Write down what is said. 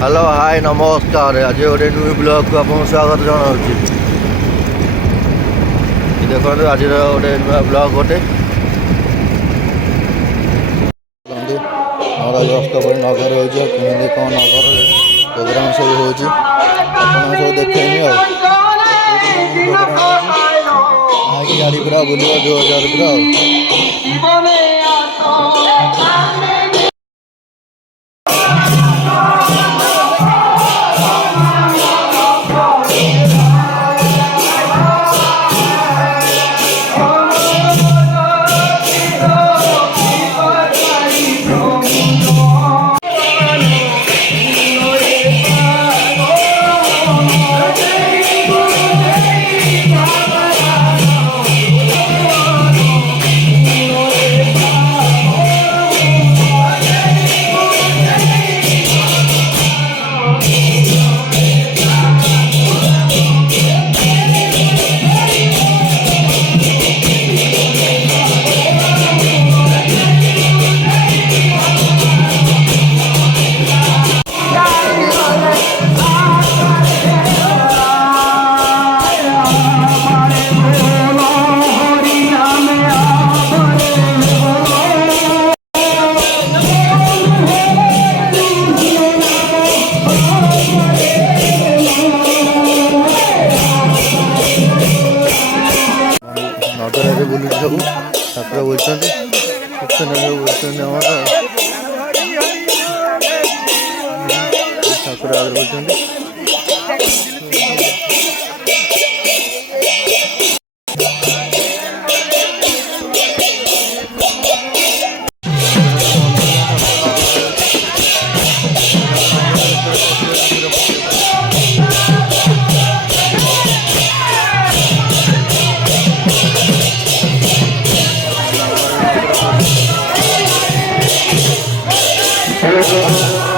Hello hi नमस्कार। आज गोटे न्यू ब्लॉग को आपको स्वागत जनावि। देखो आज गोटे नुआ ब्लॉग गोटे मोर आज अष्टपरी नगर हो कौन नगर प्रोग्राम सब हो सब देखेनि गाड़ी पूरा बुल जो हजार पूरा नगर बुलूँ सब ठाकुर बोलते ठाकुर आगे बोलते Hello.